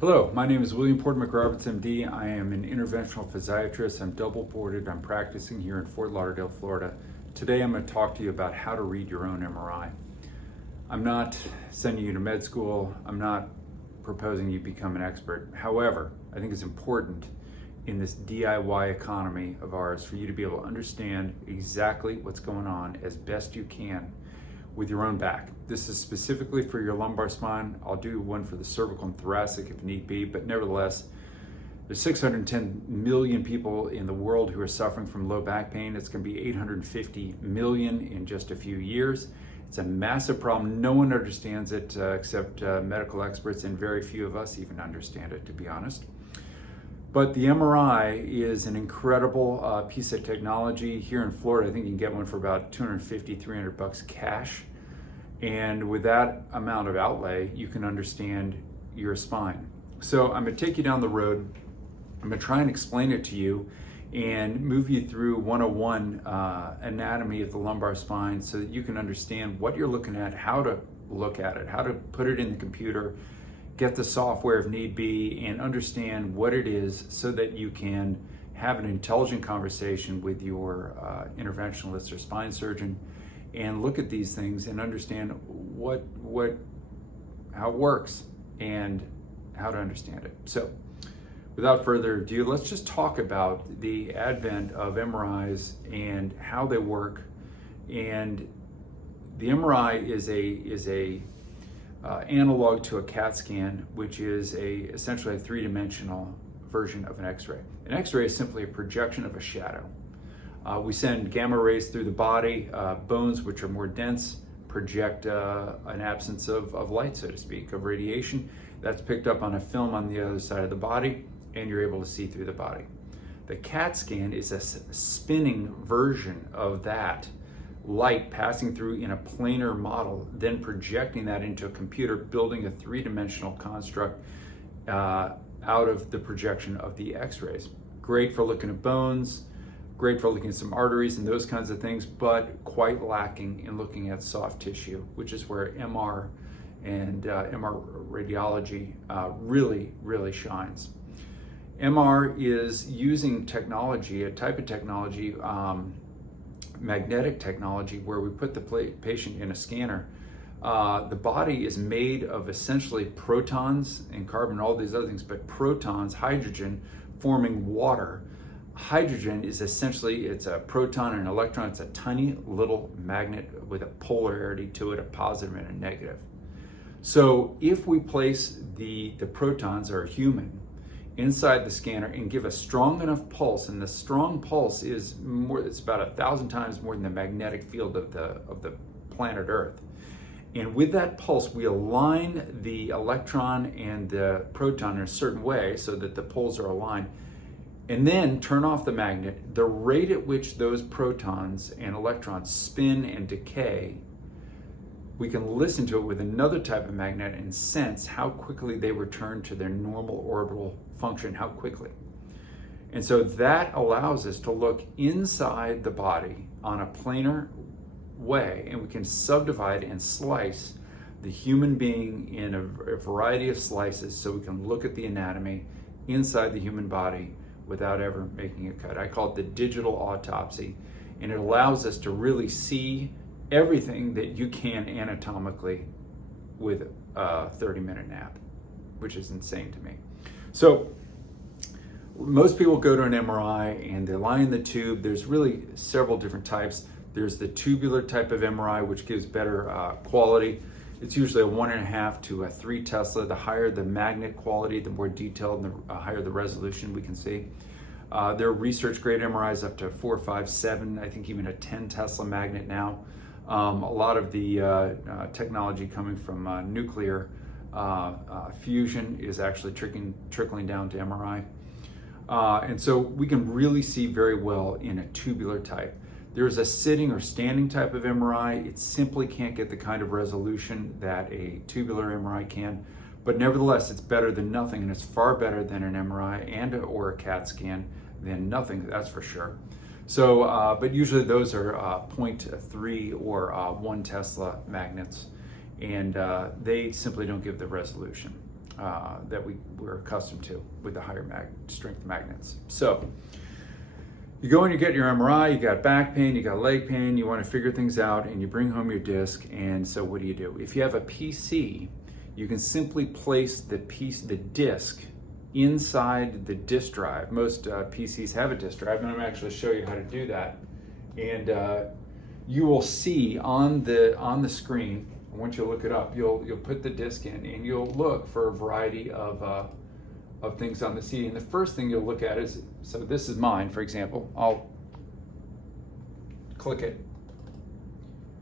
Hello, my name is William Porter McRoberts, MD. I am an interventional physiatrist. I'm double boarded. I'm practicing here in Fort Lauderdale, Florida. Today I'm going to talk to you about how to read your own MRI. I'm not sending you to med school. I'm not proposing you become an expert. However, I think it's important in this DIY economy of ours for you to be able to understand exactly what's going on as best you can with your own back. This is specifically for your lumbar spine. I'll do one for the cervical and thoracic if need be, but nevertheless, there's 610 million people in the world who are suffering from low back pain. It's going to be 850 million in just a few years. It's a massive problem. No one understands it except medical experts, and very few of us even understand it, to be honest. But the MRI is an incredible piece of technology. Here in Florida, I think you can get one for about $250, $300 cash. And with that amount of outlay, you can understand your spine. So I'm going to take you down the road. I'm going to try and explain it to you and move you through 101 anatomy of the lumbar spine so that you can understand what you're looking at, how to look at it, how to put it in the computer, get the software if need be, and understand what it is so that you can have an intelligent conversation with your interventionalist or spine surgeon and look at these things and understand how it works and how to understand it. So without further ado, let's just talk about the advent of MRIs and how they work. And the MRI is a analog to a CAT scan, which is essentially a three-dimensional version of an X-ray. An X-ray is simply a projection of a shadow. We send gamma rays through the body. Bones, which are more dense, project an absence of light, so to speak, of radiation. That's picked up on a film on the other side of the body, and you're able to see through the body. The CAT scan is a spinning version of that light passing through in a planar model, then projecting that into a computer, building a three-dimensional construct out of the projection of the X-rays. Great for looking at bones, great for looking at some arteries and those kinds of things, but quite lacking in looking at soft tissue, which is where MR and MR radiology really shines. MR is using technology, a type of technology, magnetic technology, where we put the patient in a scanner. The body is made of essentially protons and carbon, all these other things, but protons, hydrogen, forming water. Hydrogen is essentially, it's a proton and an electron. It's a tiny little magnet with a polarity to it, a positive and a negative. So if we place the protons, or a human, inside the scanner and give a strong enough pulse, and the strong pulse is more, it's about 1,000 times more than the magnetic field of the planet Earth. And with that pulse, we align the electron and the proton in a certain way so that the poles are aligned, and then turn off the magnet. The rate at which those protons and electrons spin and decay, we can listen to it with another type of magnet and sense how quickly they return to their normal orbital function, how quickly. And so that allows us to look inside the body on a planar way, and we can subdivide and slice the human being in a variety of slices so we can look at the anatomy inside the human body without ever making a cut. I call it the digital autopsy, and it allows us to really see everything that you can anatomically with a 30-minute nap, which is insane to me. So most people go to an MRI and they lie in the tube. There's really several different types. There's the tubular type of MRI, which gives better quality. It's usually a 1.5 to a 3 Tesla. The higher the magnet quality, the more detailed and the higher the resolution we can see. There are research grade MRIs up to 4, 5, 7, I think even a 10 Tesla magnet now. A lot of the technology coming from nuclear fusion is actually trickling down to MRI. And so we can really see very well in a tubular type. There's a sitting or standing type of MRI. It simply can't get the kind of resolution that a tubular MRI can, but nevertheless, it's better than nothing, and it's far better than an MRI or a CAT scan than nothing, that's for sure. So, but usually those are 0.3 or 1 Tesla magnets, and they simply don't give the resolution. that we're accustomed to with the higher strength magnets. So you go and you get your MRI, you got back pain, you got leg pain, you want to figure things out, and you bring home your disc. And so what do? If you have a PC, you can simply place the disc inside the disk drive. Most PCs have a disk drive, and I'm going to actually show you how to do that. And you will see on the screen, once you look it up, you'll put the disc in, and you'll look for a variety of things on the CD. And the first thing you'll look at is, so this is mine, for example. I'll click it.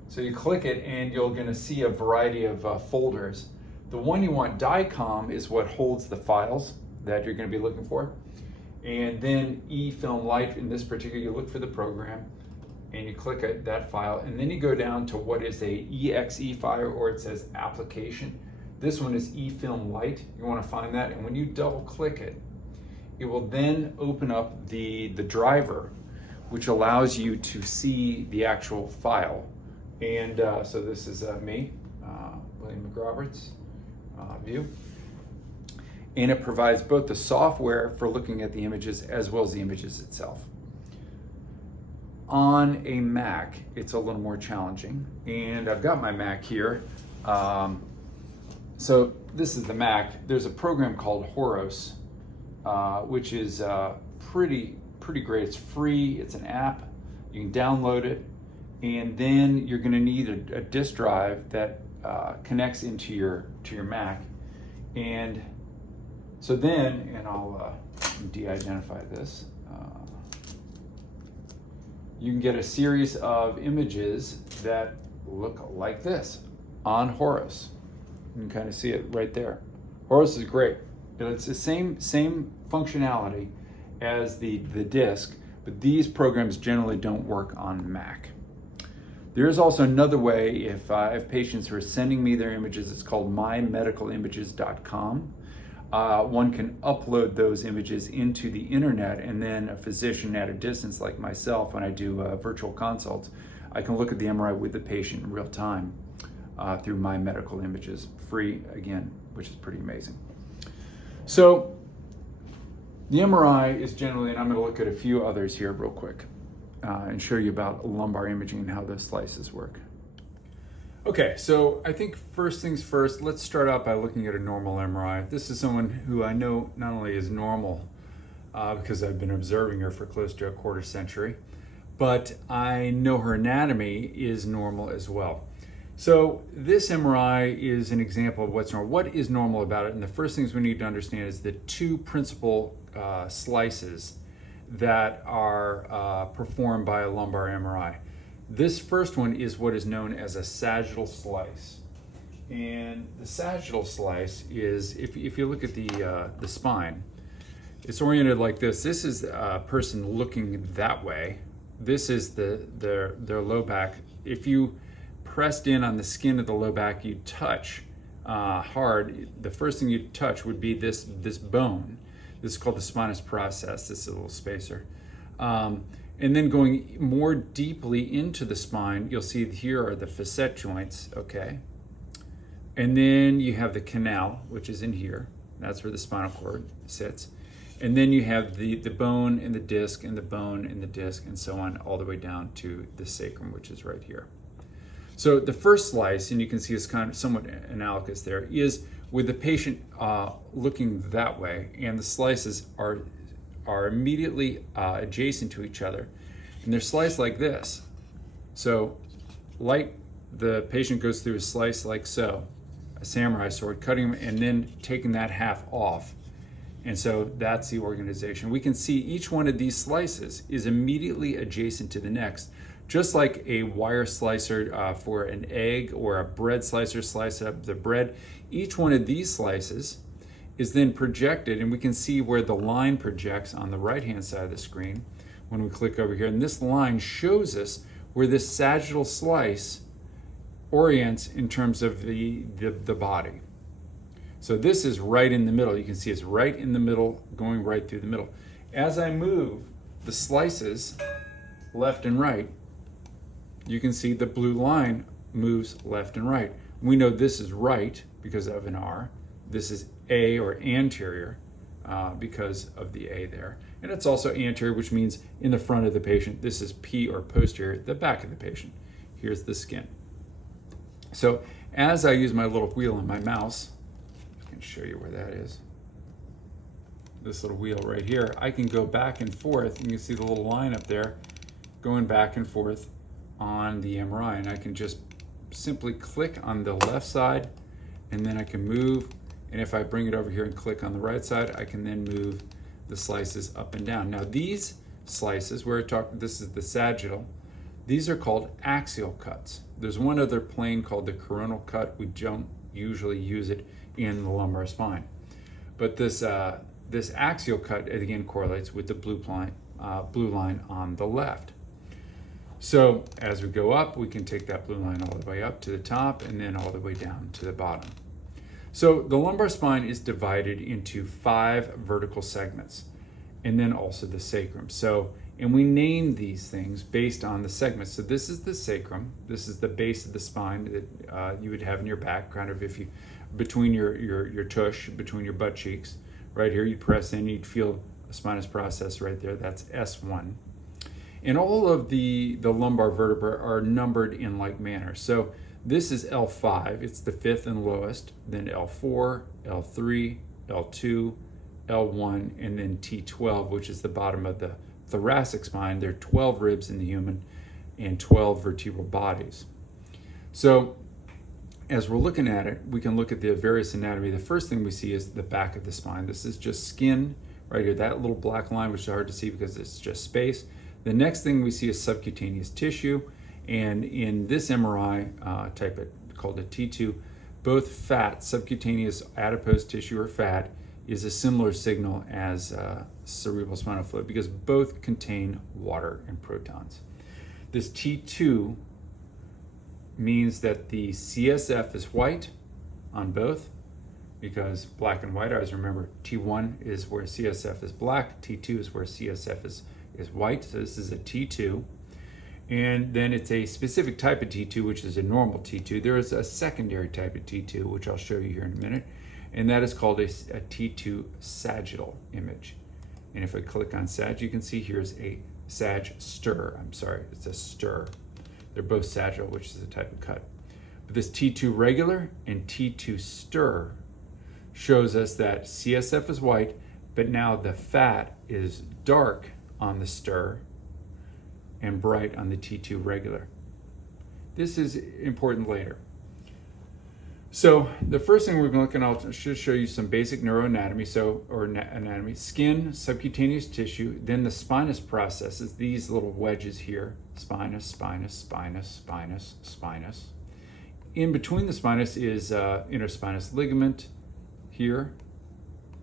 So you click it, and you're going to see a variety of folders. The one you want, DICOM, is what holds the files that you're going to be looking for. And then eFilm Lite, in this particular, you look for the program, and you click that file, and then you go down to what is a exe file, or it says application. This one is eFilm Lite. You want to find that, and when you double click it, it will then open up the driver, which allows you to see the actual file. And so this is me, William McRoberts, view. And it provides both the software for looking at the images as well as the images itself. On a Mac, it's a little more challenging, and I've got my Mac here. So this is the Mac. There's a program called Horos, which is pretty great. It's free. It's an app. You can download it, and then you're going to need a disk drive that connects into your Mac. And so then, and I'll de-identify this. You can get a series of images that look like this on Horos. You can kind of see it right there. Horos is great. It's the same functionality as the disk, but these programs generally don't work on Mac. There is also another way. If I have patients who are sending me their images, it's called mymedicalimages.com. One can upload those images into the internet, and then a physician at a distance like myself, when I do virtual consults, I can look at the MRI with the patient in real time through My Medical Images, free again, which is pretty amazing. So the MRI is generally, and I'm going to look at a few others here real quick and show you about lumbar imaging and how those slices work. Okay, so I think first things first, let's start out by looking at a normal MRI. This is someone who I know not only is normal because I've been observing her for close to a quarter century, but I know her anatomy is normal as well. So this MRI is an example of what's normal. What is normal about it? And the first things we need to understand is the two principal slices that are performed by a lumbar MRI. This first one is what is known as a sagittal slice. And the sagittal slice is, if you look at the spine, it's oriented like this. This is a person looking that way. This is their low back. If you pressed in on the skin of the low back, you touch hard. The first thing you touch would be this bone. This is called the spinous process. This is a little spacer. And then going more deeply into the spine, you'll see here are the facet joints, okay? And then you have the canal, which is in here. That's where the spinal cord sits. And then you have the bone and the disc and the bone and the disc and so on, all the way down to the sacrum, which is right here. So the first slice, and you can see it's kind of somewhat analogous there, is with the patient looking that way, and the slices are immediately adjacent to each other, and they're sliced like this. So like the patient goes through a slice like so, a samurai sword, cutting them and then taking that half off. And so that's the organization. We can see each one of these slices is immediately adjacent to the next, just like a wire slicer for an egg, or a bread slicer slice up the bread. Each one of these slices is then projected, and we can see where the line projects on the right-hand side of the screen when we click over here. And this line shows us where this sagittal slice orients in terms of the body. So this is right in the middle. You can see it's right in the middle, going right through the middle. As I move the slices left and right, you can see the blue line moves left and right. We know this is right because of an R. This is A, or anterior, because of the A there. And it's also anterior, which means in the front of the patient. This is P, or posterior, the back of the patient. Here's the skin. So as I use my little wheel on my mouse, I can show you where that is. This little wheel right here, I can go back and forth. You can see the little line up there going back and forth on the MRI, and I can just simply click on the left side, and then I can move, and if I bring it over here and click on the right side, I can then move the slices up and down. Now these slices, this is the sagittal, these are called axial cuts. There's one other plane called the coronal cut. We don't usually use it in the lumbar spine. But this axial cut, again, correlates with the blue line on the left. So as we go up, we can take that blue line all the way up to the top and then all the way down to the bottom. So the lumbar spine is divided into 5 vertical segments, and then also the sacrum. And we name these things based on the segments. So this is the sacrum. This is the base of the spine that you would have in your back, kind of between your tush, between your butt cheeks. Right here, you'd press in, you'd feel a spinous process right there. That's S1. And all of the lumbar vertebrae are numbered in like manner. So this is L5, it's the 5th and lowest, then L4, L3, L2, L1, and then T12, which is the bottom of the thoracic spine. There are 12 ribs in the human and 12 vertebral bodies. So as we're looking at it, we can look at the various anatomy. The first thing we see is the back of the spine. This is just skin right here, that little black line, which is hard to see because it's just space. The next thing we see is subcutaneous tissue. And in this MRI called a T2, both fat, subcutaneous adipose tissue or fat, is a similar signal as cerebral spinal fluid because both contain water and protons. This T2 means that the CSF is white on both, because black and white eyes, remember, T1 is where CSF is black, T2 is where CSF is white, so this is a T2. And then it's a specific type of T2, which is a normal T2. There is a secondary type of T2, which I'll show you here in a minute, and that is called a T2 sagittal image. And if I click on sag, you can see here's a sag stir. I'm sorry, it's a stir. They're both sagittal, which is a type of cut. But this T2 regular and T2 stir shows us that CSF is white, but now the fat is dark on the stir and bright on the T2 regular. This is important later. So the first thing we're going to look at, I'll just show you some basic neuroanatomy, anatomy, skin, subcutaneous tissue, then the spinous processes, these little wedges here, spinous, spinous, spinous, spinous, spinous. In between the spinous is interspinous ligament here,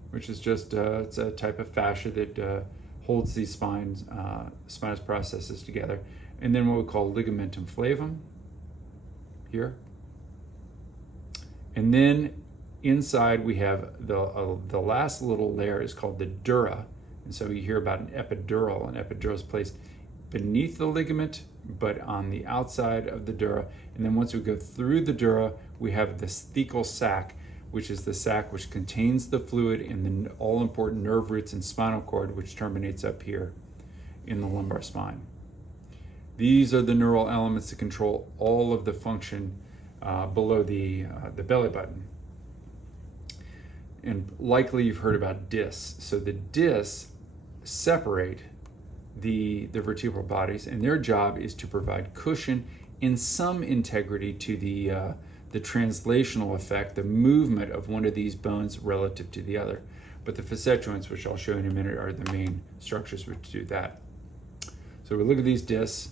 which is just it's a type of fascia that holds these spinous processes together. And then what we call ligamentum flavum here. And then inside we have the last little layer is called the dura. And so you hear about an epidural. An epidural is placed beneath the ligament, but on the outside of the dura. And then once we go through the dura, we have this thecal sac, which is the sac which contains the fluid and the all-important nerve roots and spinal cord, which terminates up here in the lumbar spine. These are the neural elements that control all of the function below the belly button. And likely you've heard about discs. So the discs separate the vertebral bodies, and their job is to provide cushion and some integrity to the translational effect, the movement of one of these bones relative to the other. But the facet joints, which I'll show you in a minute, are the main structures which do that. So we look at these discs.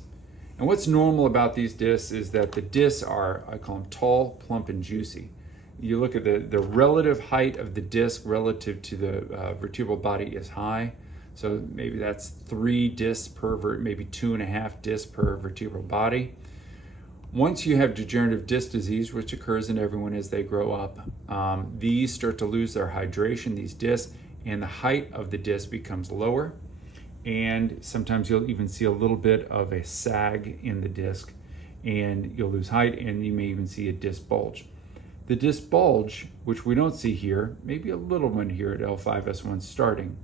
And what's normal about these discs is that the discs are, I call them tall, plump, and juicy. You look at the relative height of the disc relative to the vertebral body is high. So maybe that's 3 discs per maybe 2.5 discs per vertebral body. Once you have degenerative disc disease, which occurs in everyone as they grow up, these start to lose their hydration, these discs, and the height of the disc becomes lower. And sometimes you'll even see a little bit of a sag in the disc, and you'll lose height, and you may even see a disc bulge. The disc bulge, which we don't see here, maybe a little one here at L5S1 starting,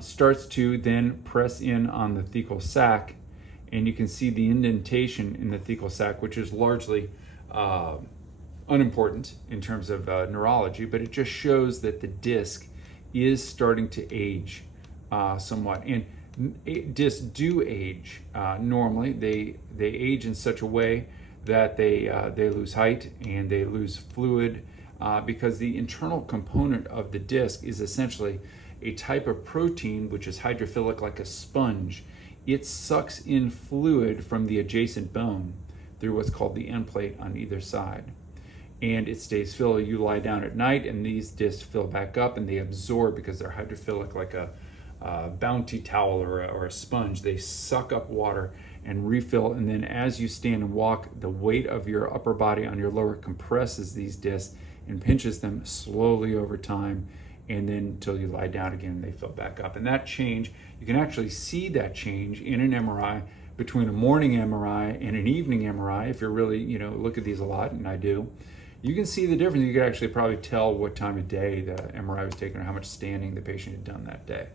starts to then press in on the thecal sac, and you can see the indentation in the thecal sac, which is largely unimportant in terms of neurology, but it just shows that the disc is starting to age somewhat. And discs do age normally. They age in such a way that they lose height and they lose fluid because the internal component of the disc is essentially a type of protein which is hydrophilic like a sponge. It sucks in fluid from the adjacent bone through what's called the end plate on either side. And it stays filled. You lie down at night and these discs fill back up and they absorb because they're hydrophilic like a bounty towel or a sponge. They suck up water and refill, and then as you stand and walk, the weight of your upper body on your lower compresses these discs and pinches them slowly over time, and then until you lie down again, they fill back up. And that change, you can actually see that change in an MRI between a morning MRI and an evening MRI. If you're really, look at these a lot, and I do, you can see the difference. You can actually probably tell what time of day the MRI was taken or how much standing the patient had done that day.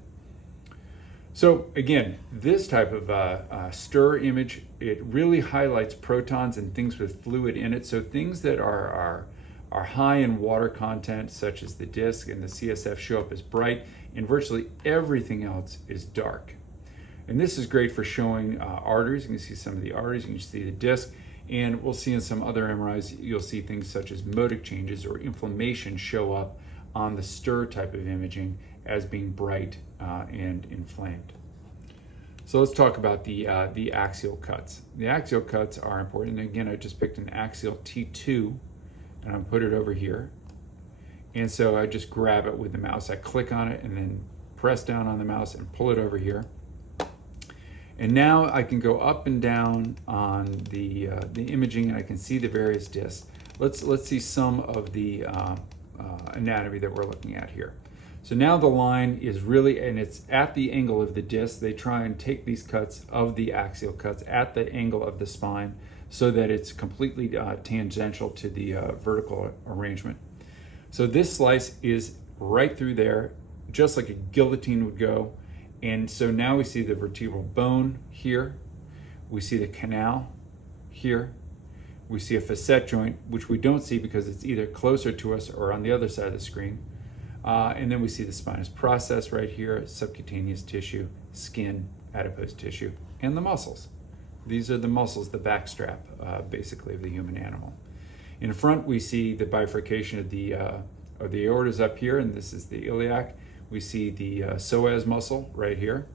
So again, this type of stir image, it really highlights protons and things with fluid in it. So things that are high in water content, such as the disc and the CSF, show up as bright, and virtually everything else is dark. And this is great for showing arteries. You can see some of the arteries, you can see the disc, and we'll see in some other MRIs, you'll see things such as motic changes or inflammation show up on the stir type of imaging as being bright and inflamed. So let's talk about the axial cuts. The axial cuts are important. And again, I just picked an axial T2 and I'll put it over here. And so I just grab it with the mouse. I click on it and then press down on the mouse and pull it over here. And now I can go up and down on the imaging and I can see the various discs. Let's see some of the anatomy that we're looking at here. So now the line is really, and it's at the angle of the disc. They try and take these cuts of the axial cuts at the angle of the spine so that it's completely tangential to the vertical arrangement. So this slice is right through there, just like a guillotine would go. And so now we see the vertebral bone here. We see the canal here. We see a facet joint, which we don't see because it's either closer to us or on the other side of the screen. And then we see the spinous process right here, subcutaneous tissue, skin, adipose tissue, and the muscles. These are the muscles, the backstrap, basically, of the human animal. In front, we see the bifurcation of the aortas up here, and this is the iliac. We see the psoas muscle right here,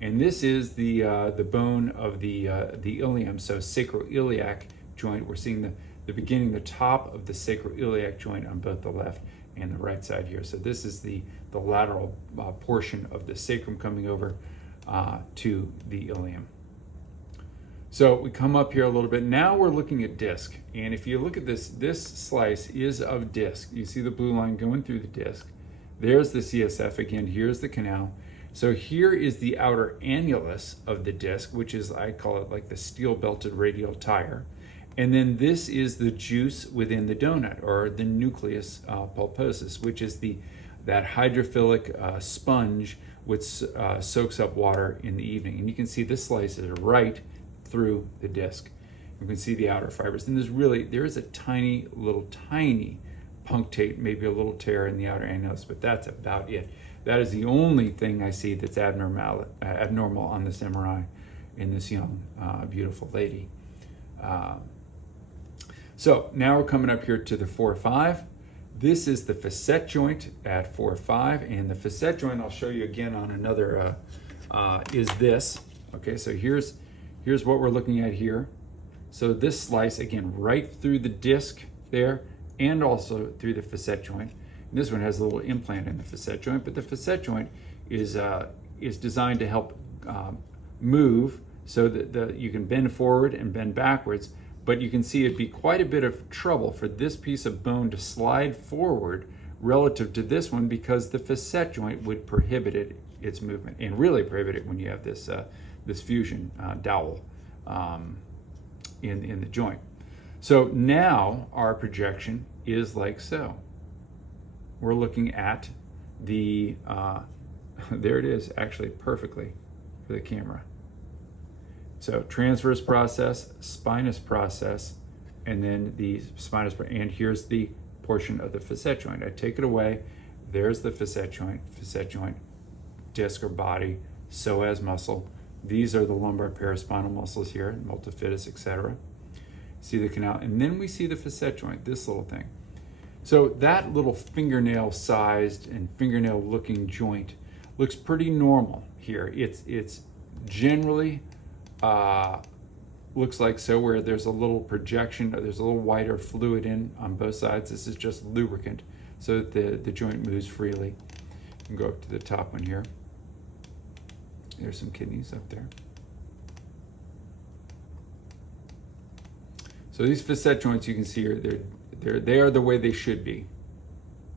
and this is the bone of the ilium, so sacroiliac joint. We're seeing the beginning, the top of the sacroiliac joint on both the left and the right side here. So this is the lateral portion of the sacrum coming over to the ilium. So we come up here a little bit. Now we're looking at disc. And if you look at this slice is of disc. You see the blue line going through the disc. There's the CSF again, here's the canal. So here is the outer annulus of the disc, which is, I call it like the steel belted radial tire. And then this is the juice within the donut, or the nucleus pulposus, which is that hydrophilic sponge which soaks up water in the evening. And you can see this slice is right through the disc. You can see the outer fibers. And there is a tiny punctate, maybe a little tear in the outer annulus, but that's about it. That is the only thing I see that's abnormal on this MRI in this young, beautiful lady. So now we're coming up here to the 4-5. This is the facet joint at 4-5, and the facet joint I'll show you again on another is this. Okay, so here's what we're looking at here. So this slice again right through the disc there, and also through the facet joint. And this one has a little implant in the facet joint, but the facet joint is designed to help move so that you can bend forward and bend backwards. But you can see it'd be quite a bit of trouble for this piece of bone to slide forward relative to this one, because the facet joint would prohibit its movement, and really prohibit it when you have this fusion dowel in the joint. So now our projection is like so. We're looking at the, there it is, actually perfectly for the camera. So transverse process, spinous process, and then the spinous, and here's the portion of the facet joint. I take it away, there's the facet joint, disc or body, psoas muscle. These are the lumbar paraspinal muscles here, multifidus, etc. See the canal, and then we see the facet joint, this little thing. So that little fingernail sized and fingernail looking joint looks pretty normal here. It's generally looks like so, where there's a little projection, there's a little white or fluid in on both sides. This is just lubricant so that the joint moves freely. You can go up to the top one here. There's some kidneys up there. So these facet joints, you can see, they are the way they should be.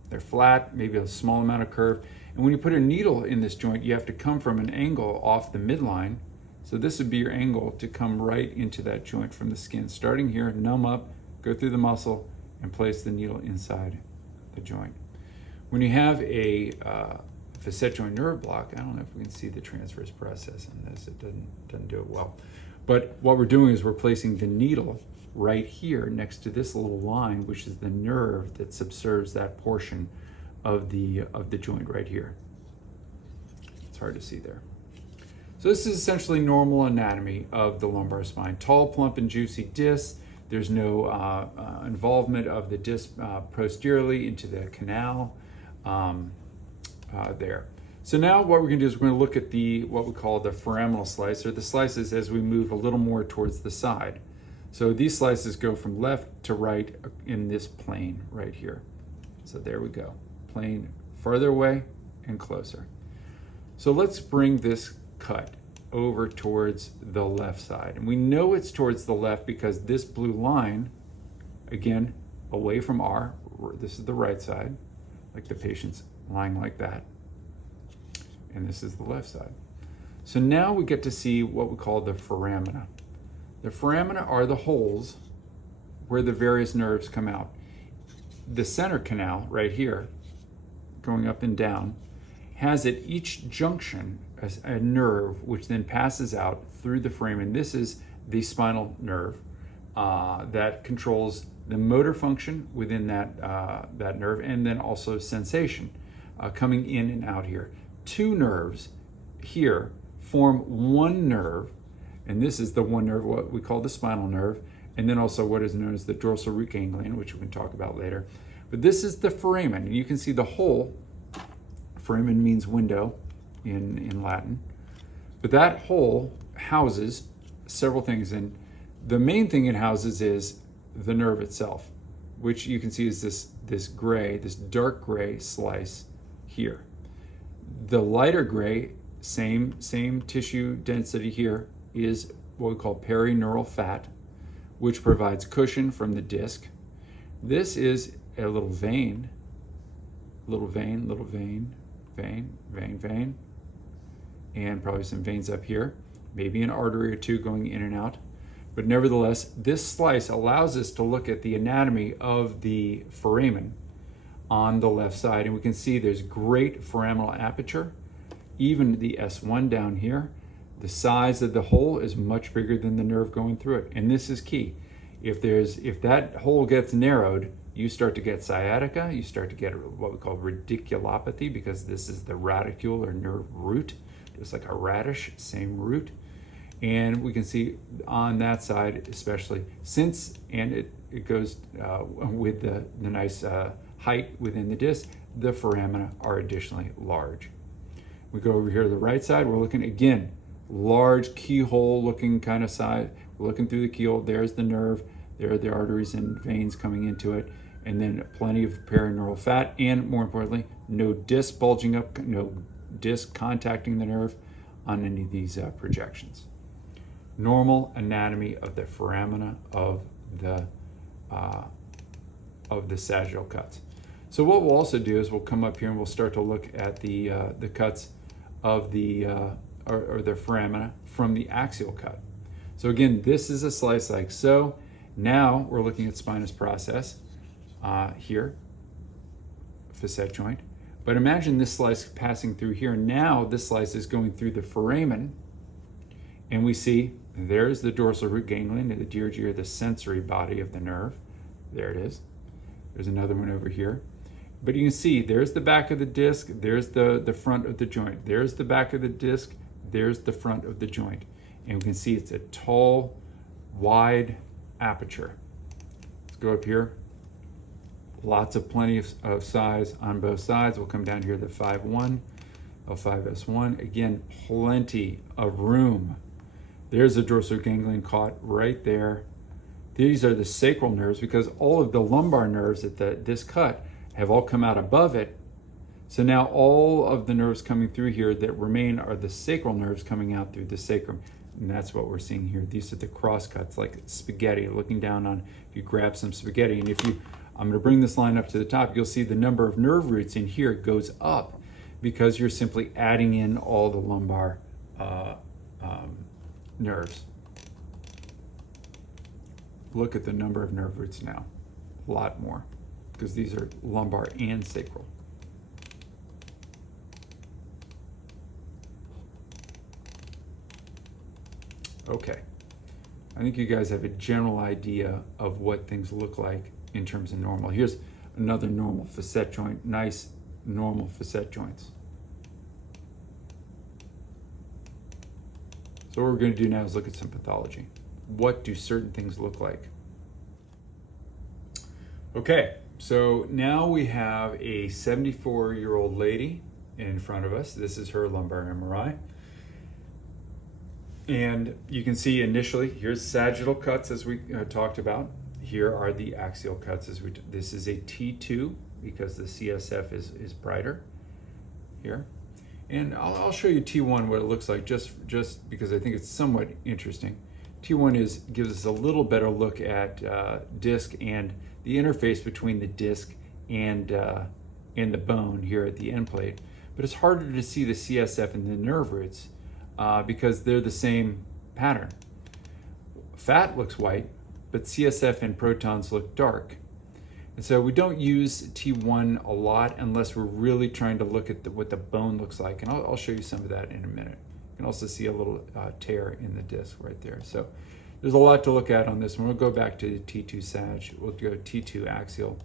They're flat, maybe a small amount of curve. And when you put a needle in this joint, you have to come from an angle off the midline. So this would be your angle to come right into that joint from the skin. Starting here, numb up, go through the muscle, and place the needle inside the joint. When you have a facet joint nerve block, I don't know if we can see the transverse process in this, it doesn't do it well. But what we're doing is we're placing the needle right here next to this little line, which is the nerve that subserves that portion of the joint right here. It's hard to see there. So this is essentially normal anatomy of the lumbar spine. Tall, plump, and juicy discs. There's no involvement of the disc posteriorly into the canal there. So now what we're going to do is we're going to look at what we call the foraminal slice, or the slices as we move a little more towards the side. So these slices go from left to right in this plane right here. So there we go. Plane further away and closer. So let's bring this cut over towards the left side. And we know it's towards the left because this blue line, again, away from R, this is the right side, like the patient's lying like that. And this is the left side. So now we get to see what we call the foramina. The foramina are the holes where the various nerves come out. The center canal right here, going up and down, has at each junction a nerve which then passes out through the foramen. This is the spinal nerve that controls the motor function within that nerve, and then also sensation coming in and out here. Two nerves here form one nerve, and this is the one nerve, what we call the spinal nerve, and then also what is known as the dorsal root ganglion, which we can talk about later. But this is the foramen, and you can see the hole. Foramen means window in Latin. But that hole houses several things, and the main thing it houses is the nerve itself, which you can see is this gray, this dark gray slice here. The lighter gray, same tissue density here, is what we call perineural fat, which provides cushion from the disc. This is a little vein, vein, and probably some veins up here, maybe an artery or two going in and out. But nevertheless, this slice allows us to look at the anatomy of the foramen on the left side, and we can see there's great foraminal aperture, even the S1 down here. The size of the hole is much bigger than the nerve going through it, and this is key. If that hole gets narrowed, you start to get sciatica, you start to get what we call radiculopathy, because this is the radicule or nerve root, just like a radish, same root. And we can see on that side, especially and it goes with the nice height within the disc, the foramina are additionally large. We go over here to the right side, we're looking again, large keyhole looking kind of side. We're looking through the keyhole, there's the nerve, there are the arteries and veins coming into it, and then plenty of perineural fat, and more importantly, no disc bulging up, no disc contacting the nerve on any of these projections. Normal anatomy of the foramina of the sagittal cuts. So what we'll also do is we'll come up here and we'll start to look at the cuts of the foramina from the axial cut. So again, this is a slice like so, Now we're looking at spinous process here, facet joint. But imagine this slice passing through here. Now this slice is going through the foramen, and we see there's the dorsal root ganglion, the DRG, or the sensory body of the nerve. There it is. There's another one over here. But you can see there's the back of the disc, there's the front of the joint. There's the back of the disc, there's the front of the joint. And we can see it's a tall, wide aperture. Let's go up here. Lots of plenty of size on both sides. We'll come down here to 5-1, L5S1. Again, plenty of room. There's the dorsal ganglion caught right there. These are the sacral nerves, because all of the lumbar nerves at this cut have all come out above it. So now all of the nerves coming through here that remain are the sacral nerves coming out through the sacrum. And that's what we're seeing here. These are the cross cuts, like spaghetti, looking down on, if you grab some spaghetti, and if you, I'm going to bring this line up to the top, you'll see the number of nerve roots in here goes up because you're simply adding in all the lumbar nerves. Look at the number of nerve roots now, a lot more, because these are lumbar and sacral. Okay, I think you guys have a general idea of what things look like in terms of normal. Here's another normal facet joint, nice normal facet joints. So what we're going to do now is look at some pathology. What do certain things look like? Okay, so now we have a 74-year-old lady in front of us. This is her lumbar MRI. And you can see initially, here's sagittal cuts as we talked about. Here are the axial cuts. This is a T2 because the CSF is brighter here. And I'll show you T1, what it looks like, just because I think it's somewhat interesting. T1 gives us a little better look at disc and the interface between the disc and the bone here at the end plate. But it's harder to see the CSF and the nerve roots because they're the same pattern. Fat looks white, but CSF and protons look dark. And so we don't use T1 a lot unless we're really trying to look at what the bone looks like. And I'll show you some of that in a minute. You can also see a little tear in the disc right there. So there's a lot to look at on this one. We'll go back to T2 sag. We'll go T2 axial.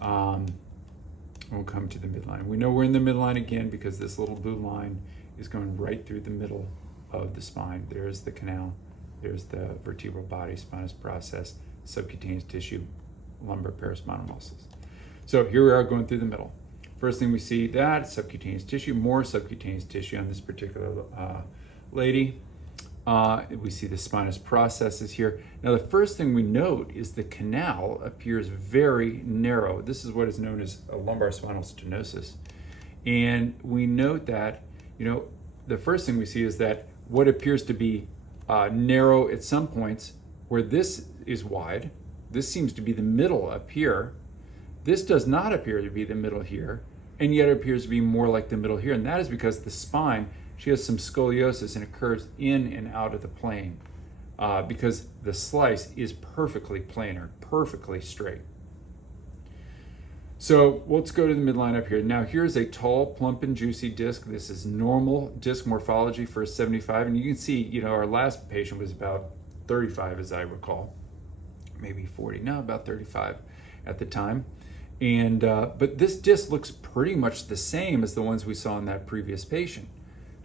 We'll come to the midline. We know we're in the midline again because this little blue line is going right through the middle of the spine. There's the canal. There's the vertebral body, spinous process, subcutaneous tissue, lumbar paraspinal muscles. So here we are going through the middle. First thing we see, that subcutaneous tissue, more subcutaneous tissue on this particular lady. We see the spinous processes here. Now the first thing we note is the canal appears very narrow. This is what is known as a lumbar spinal stenosis. And we note that, the first thing we see is that what appears to be narrow at some points, where this is wide, this seems to be the middle up here. This does not appear to be the middle here, and yet it appears to be more like the middle here. And that is because the spine, she has some scoliosis and it curves in and out of the plane because the slice is perfectly planar, perfectly straight. So let's go to the midline up here. Now here's a tall, plump and juicy disc. This is normal disc morphology for a 75. And you can see, our last patient was about 35 as I recall, maybe 40, no, about 35 at the time. And but this disc looks pretty much the same as the ones we saw in that previous patient.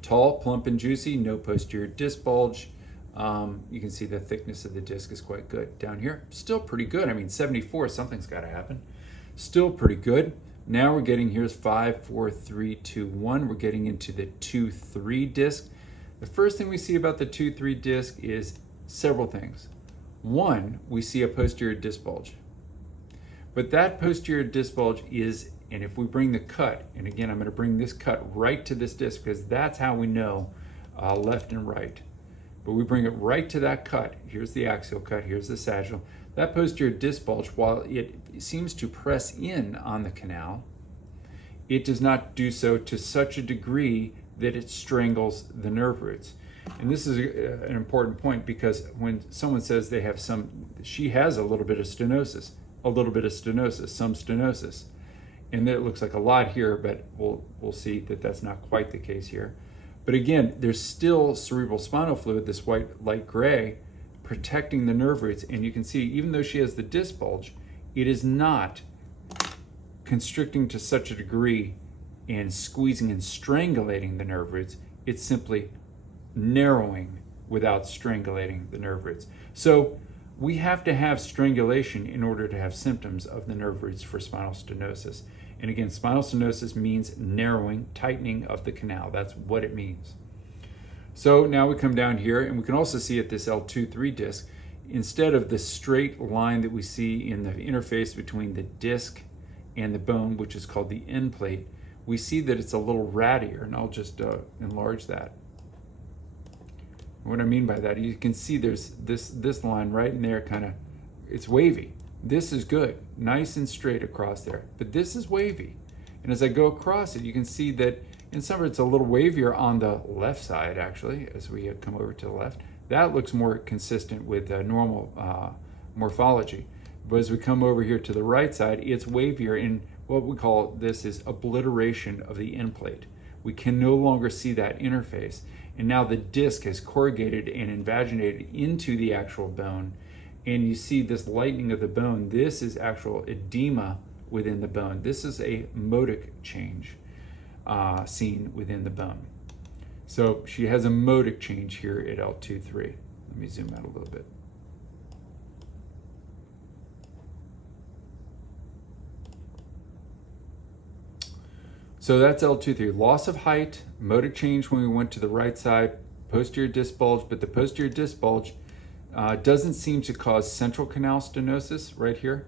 Tall, plump and juicy, no posterior disc bulge. You can see the thickness of the disc is quite good. Down here, still pretty good. I mean, 74, something's got to happen. Still pretty good. Now we're getting, here's 5, 4, 3, 2, 1. We're getting into the 2-3 disc. The first thing we see about the 2-3 disc is several things. One, we see a posterior disc bulge. But that posterior disc bulge is, and if we bring the cut, and again, I'm going to bring this cut right to this disc because that's how we know left and right. But we bring it right to that cut. Here's the axial cut, here's the sagittal. That posterior disc bulge, while it seems to press in on the canal, it does not do so to such a degree that it strangles the nerve roots. And this is an important point, because when someone says they have she has a little bit of stenosis, some stenosis. And it looks like a lot here, but we'll see that that's not quite the case here. But again, there's still cerebral spinal fluid, this white, light gray, protecting the nerve roots. And you can see, even though she has the disc bulge, it is not constricting to such a degree and squeezing and strangulating the nerve roots. It's simply narrowing without strangulating the nerve roots. So we have to have strangulation in order to have symptoms of the nerve roots for spinal stenosis. And again, spinal stenosis means narrowing, tightening of the canal. That's what it means. So now we come down here, and we can also see at this L2-3 disc, instead of the straight line that we see in the interface between the disc and the bone, which is called the end plate, we see that it's a little rattier, and I'll just enlarge that. What I mean by that, you can see there's this line right in there, it's wavy. This is good, nice and straight across there, but this is wavy. And as I go across it, you can see that in some it's a little wavier on the left side, actually, as we come over to the left. That looks more consistent with normal morphology. But as we come over here to the right side, it's wavier, and what we call this is obliteration of the end plate. We can no longer see that interface. And now the disc has corrugated and invaginated into the actual bone. And you see this lightening of the bone. This is actual edema within the bone. This is a modic change seen within the bone. So she has a modic change here at L2-3. Let me zoom out a little bit. So that's L2-3. Loss of height, modic change when we went to the right side, posterior disc bulge, but the posterior disc bulge doesn't seem to cause central canal stenosis right here.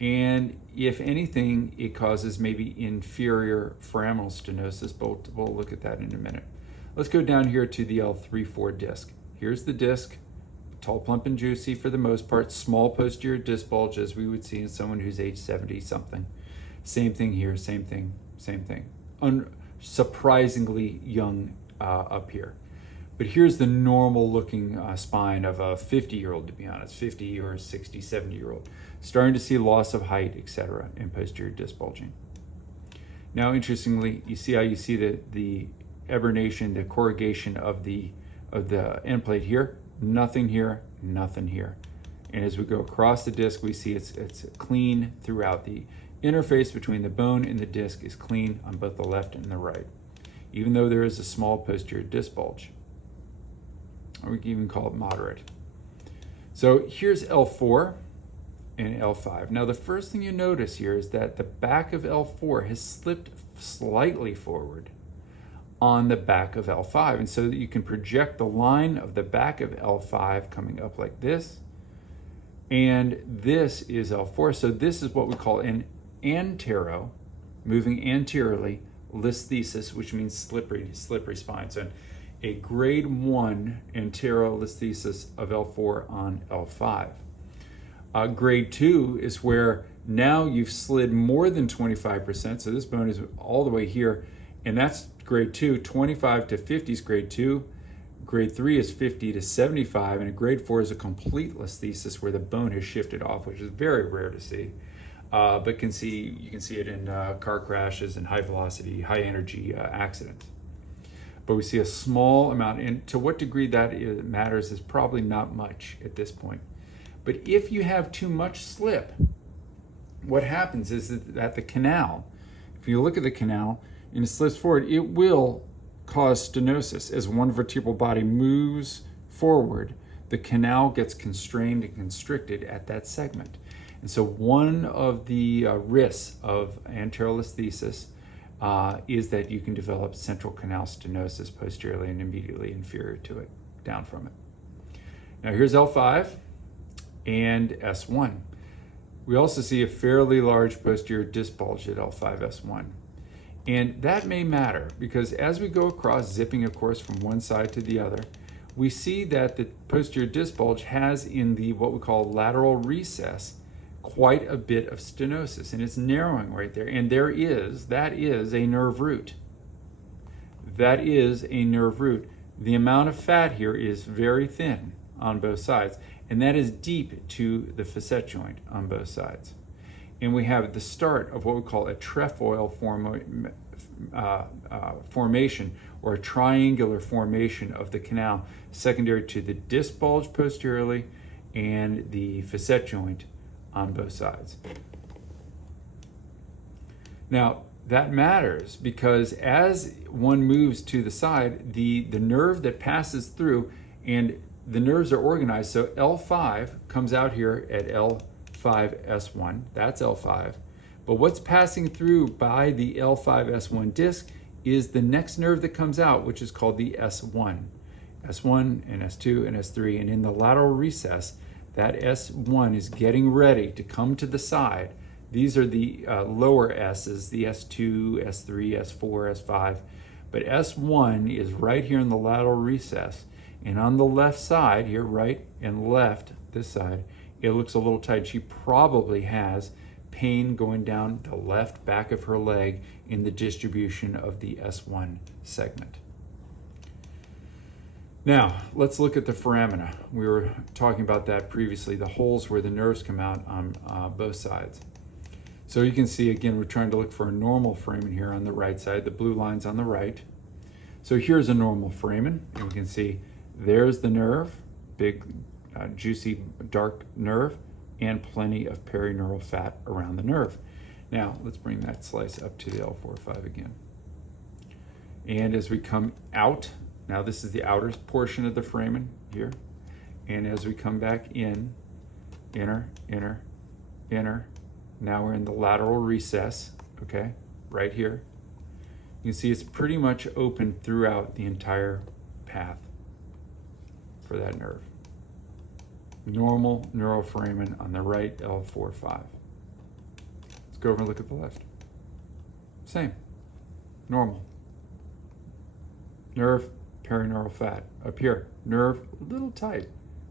And if anything, it causes maybe inferior foraminal stenosis, but we'll look at that in a minute. Let's go down here to the L3-4 disc. Here's the disc, tall, plump, and juicy for the most part, small posterior disc bulge as we would see in someone who's age 70 something. Same thing here, same thing. Surprisingly young up here. But here's the normal looking spine of a 50-year-old, to be honest, 50 or 60, 70-year-old. Starting to see loss of height, etc., and posterior disc bulging. Now, interestingly, you see how you see the eburnation, the corrugation of the end plate here? Nothing here, nothing here. And as we go across the disc, we see it's clean throughout. The interface between the bone and the disc is clean on both the left and the right, even though there is a small posterior disc bulge. Or we can even call it moderate. So here's L4 and L5. Now the first thing you notice here is that the back of L4 has slipped slightly forward on the back of L5. And so that you can project the line of the back of L5 coming up like this. And this is L4. So this is what we call an moving anteriorly, listhesis, which means slippery spine. So a grade 1 anterolisthesis of L4 on L5. Grade 2 is where now you've slid more than 25%, so this bone is all the way here, and that's grade 2. 25 to 50 is grade 2. Grade 3 is 50 to 75, and a grade 4 is a complete listhesis where the bone has shifted off, which is very rare to see. But you can see it in car crashes and high velocity, high energy accidents. But we see a small amount, and to what degree that matters is probably not much at this point. But if you have too much slip, what happens is that the canal, if you look at the canal and it slips forward, it will cause stenosis. As one vertebral body moves forward, the canal gets constrained and constricted at that segment. And so one of the risks of anterolisthesis is that you can develop central canal stenosis posteriorly and immediately inferior to it, down from it. Now here's L5 and S1. We also see a fairly large posterior disc bulge at L5-S1. And that may matter because as we go across, zipping of course from one side to the other, we see that the posterior disc bulge has in the what we call lateral recess quite a bit of stenosis, and it's narrowing right there. And that is a nerve root. That is a nerve root. the amount of fat here is very thin on both sides, and that is deep to the facet joint on both sides. And we have the start of what we call a trefoil formation, or a triangular formation of the canal, secondary to the disc bulge posteriorly and the facet joint on both sides. Now, that matters because as one moves to the side, the nerve that passes through, and the nerves are organized, so L5 comes out here at L5S1, that's L5. But what's passing through by the L5S1 disc is the next nerve that comes out, which is called the S1. S1 and S2 and S3, and in the lateral recess, that S1 is getting ready to come to the side. These are the lower S's, the S2, S3, S4, S5, but S1 is right here in the lateral recess. And on the left side here, right and left, this side, it looks a little tight. She probably has pain going down the left back of her leg in the distribution of the S1 segment. Now, let's look at the foramina. We were talking about that previously, the holes where the nerves come out on both sides. So you can see, again, we're trying to look for a normal foramen here on the right side, the blue line's on the right. So here's a normal foramen, and we can see there's the nerve, big, juicy, dark nerve, and plenty of perineural fat around the nerve. Now, let's bring that slice up to the L4-5 again. And as we come out, now this is the outer portion of the foramen here, and as we come back in, inner, inner, inner, now we're in the lateral recess, okay, right here. You can see it's pretty much open throughout the entire path for that nerve. Normal neuroforamen on the right L4-5. Let's go over and look at the left. Same, normal. Nerve, perineural fat. Up here, nerve, a little tight.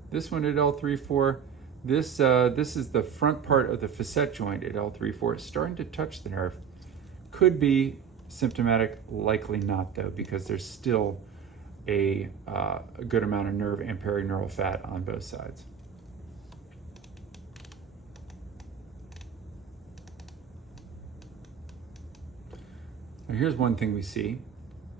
This one at L3-4, this is the front part of the facet joint at L3-4. It's starting to touch the nerve. Could be symptomatic, likely not though, because there's still a good amount of nerve and perineural fat on both sides. Now here's one thing we see.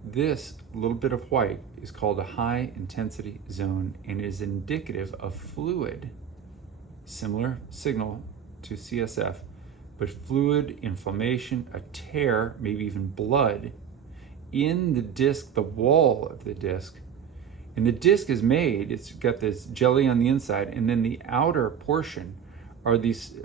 This little bit of white is called a high intensity zone and is indicative of fluid, similar signal to CSF, but fluid, inflammation, a tear, maybe even blood in the disc, the wall of the disc. And the disc is made, it's got this jelly on the inside, and then the outer portion are these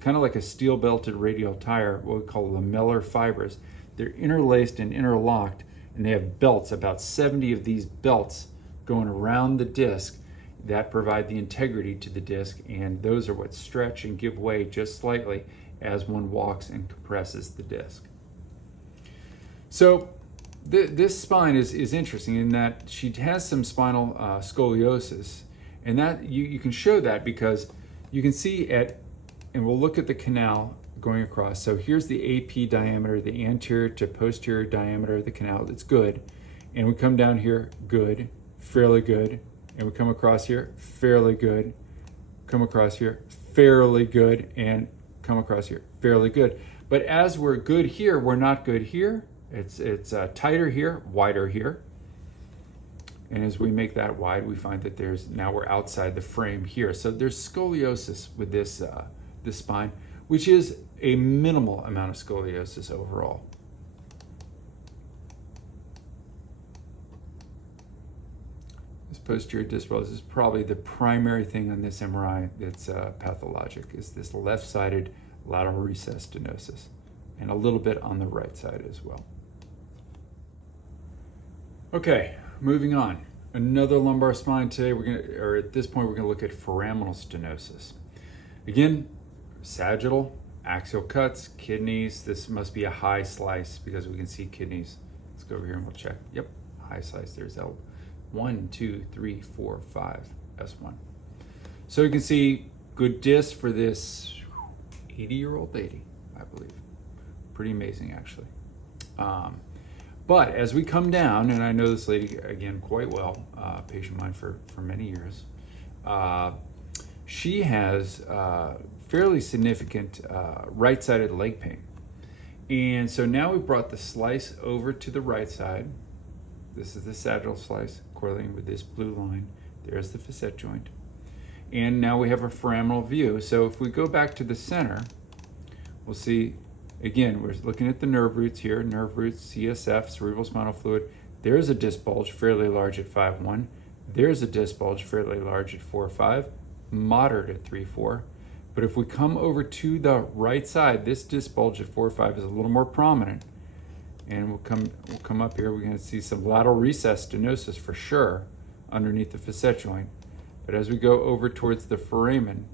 kind of like a steel belted radial tire, what we call lamellar fibers. They're interlaced and interlocked, and they have belts, about 70 of these belts going around the disc that provide the integrity to the disc, and those are what stretch and give way just slightly as one walks and compresses the disc. So this spine is interesting in that she has some spinal scoliosis, and that you can show that because you can see and we'll look at the canal going across. So here's the AP diameter, the anterior to posterior diameter of the canal. It's good. And we come down here, good, fairly good. And we come across here, fairly good. Come across here, fairly good. And come across here, fairly good. But as we're good here, we're not good here. It's tighter here, wider here. And as we make that wide, we find that now we're outside the frame here. So there's scoliosis with this spine, which is a minimal amount of scoliosis overall. This posterior disc bulge is probably the primary thing on this MRI that's pathologic, is this left-sided lateral recess stenosis, and a little bit on the right side as well. Okay, moving on. Another lumbar spine today. At this point, we're gonna look at foraminal stenosis. Again, sagittal, axial cuts, kidneys. This must be a high slice because we can see kidneys. Let's go over here and we'll check. Yep, high slice. There's L1, 2, 3, 4, 5, S1. So you can see good disc for this 80-year-old lady, I believe. Pretty amazing, actually. But as we come down, and I know this lady again quite well, patient of mine for many years, she has fairly significant right-sided leg pain. And so now we brought the slice over to the right side. This is the sagittal slice correlating with this blue line. There's the facet joint. And now we have a foraminal view. So if we go back to the center, we'll see, again, we're looking at the nerve roots here, nerve roots, CSF, cerebral spinal fluid. There's a disc bulge fairly large at 5.1. There's a disc bulge fairly large at 4.5, moderate at 3.4. But if we come over to the right side, this disc bulge at 4.5 is a little more prominent. And we'll come up here, we're gonna see some lateral recess stenosis for sure underneath the facet joint. But as we go over towards the foramen,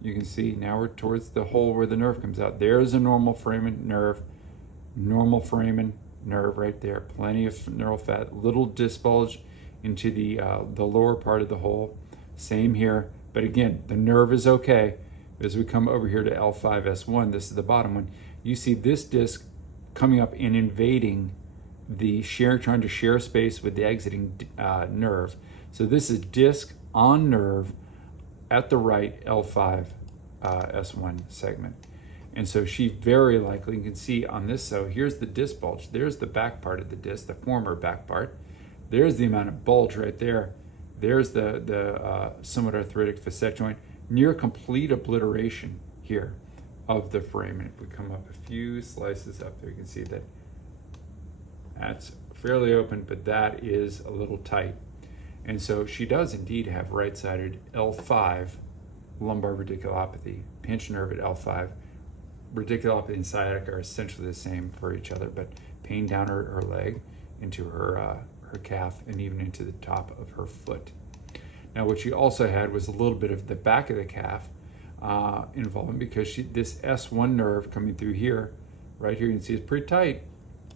you can see now we're towards the hole where the nerve comes out. There's a normal foramen nerve right there. Plenty of neural fat, little disc bulge into the lower part of the hole. Same here, but again, the nerve is okay. As we come over here to L5S1, this is the bottom one, you see this disc coming up and invading the trying to share space with the exiting nerve. So this is disc on nerve at the right L5S1 segment. And so she very likely, you can see on this, so here's the disc bulge. There's the back part of the disc, the former back part. There's the amount of bulge right there. There's the somewhat arthritic facet joint. Near complete obliteration here of the foramen. If we come up a few slices up there, you can see that that's fairly open, but that is a little tight. And so she does indeed have right-sided L5 lumbar radiculopathy, pinched nerve at L5. Radiculopathy and sciatica are essentially the same for each other, but pain down her leg, into her calf, and even into the top of her foot. Now what she also had was a little bit of the back of the calf involvement, because this S1 nerve coming through here, right here, you can see it's pretty tight.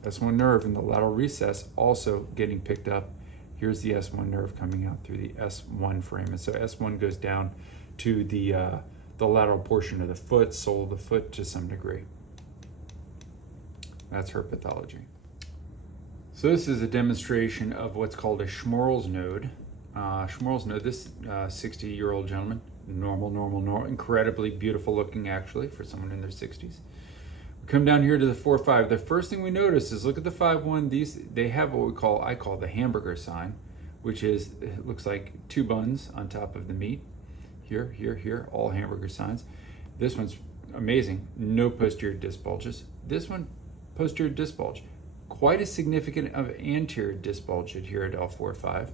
S1 nerve in the lateral recess also getting picked up. Here's the S1 nerve coming out through the S1 foramen. So S1 goes down to the lateral portion of the foot, sole of the foot to some degree. That's her pathology. So this is a demonstration of what's called a Schmorl's node. Schmorl's node, this 60-year-old gentleman, normal, incredibly beautiful looking actually for someone in their 60s. We come down here to the 4.5. The first thing we notice is look at the 5.1. They have what I call the hamburger sign, which is, it looks like two buns on top of the meat. Here, all hamburger signs. This one's amazing, no posterior disc bulges. This one, posterior disc bulge. Quite a significant of anterior disc bulge here at L4.5.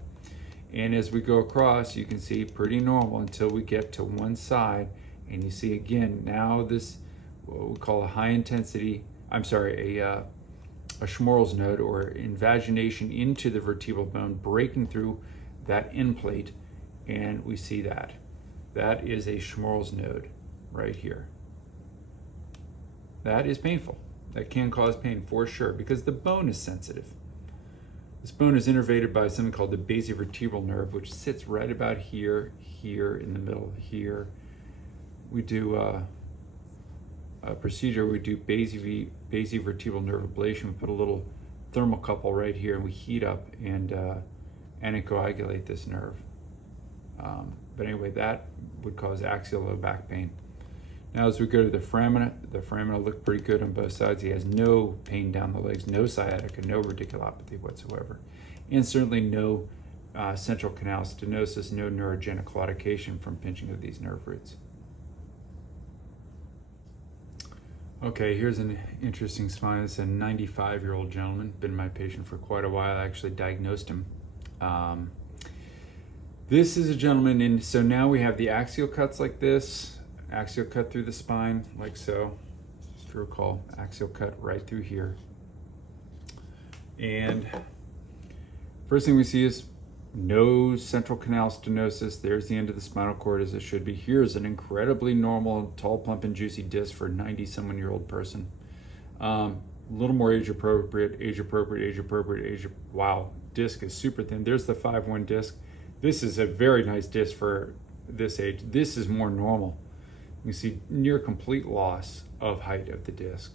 And as we go across, you can see pretty normal until we get to one side. And you see again, now this, what we call a high intensity, a Schmorl's node, or invagination into the vertebral bone, breaking through that end plate. And we see that. That is a Schmorl's node right here. That is painful. That can cause pain for sure because the bone is sensitive. This bone is innervated by something called the basivertebral nerve, which sits right about here in the middle here. We do a procedure, we do basivertebral nerve ablation. We put a little thermocouple right here and we heat up and anticoagulate this nerve. But anyway, that would cause axial low back pain. Now as we go to the foramina looked pretty good on both sides. He has no pain down the legs, no sciatica, no radiculopathy whatsoever. And certainly no central canal stenosis, no neurogenic claudication from pinching of these nerve roots. Okay, here's an interesting spine. It's a 95-year-old gentleman, been my patient for quite a while. I actually diagnosed him. This is a gentleman, and so now we have the axial cuts like this, axial cut through the spine, like so. Just to recall, axial cut right through here. And first thing we see is no central canal stenosis. There's the end of the spinal cord as it should be. Here's an incredibly normal, tall, plump, and juicy disc for a 90-some-year-old person. A little more age appropriate. Wow, disc is super thin. There's the 5.1 disc. This is a very nice disc for this age. This is more normal. You see near complete loss of height of the disc.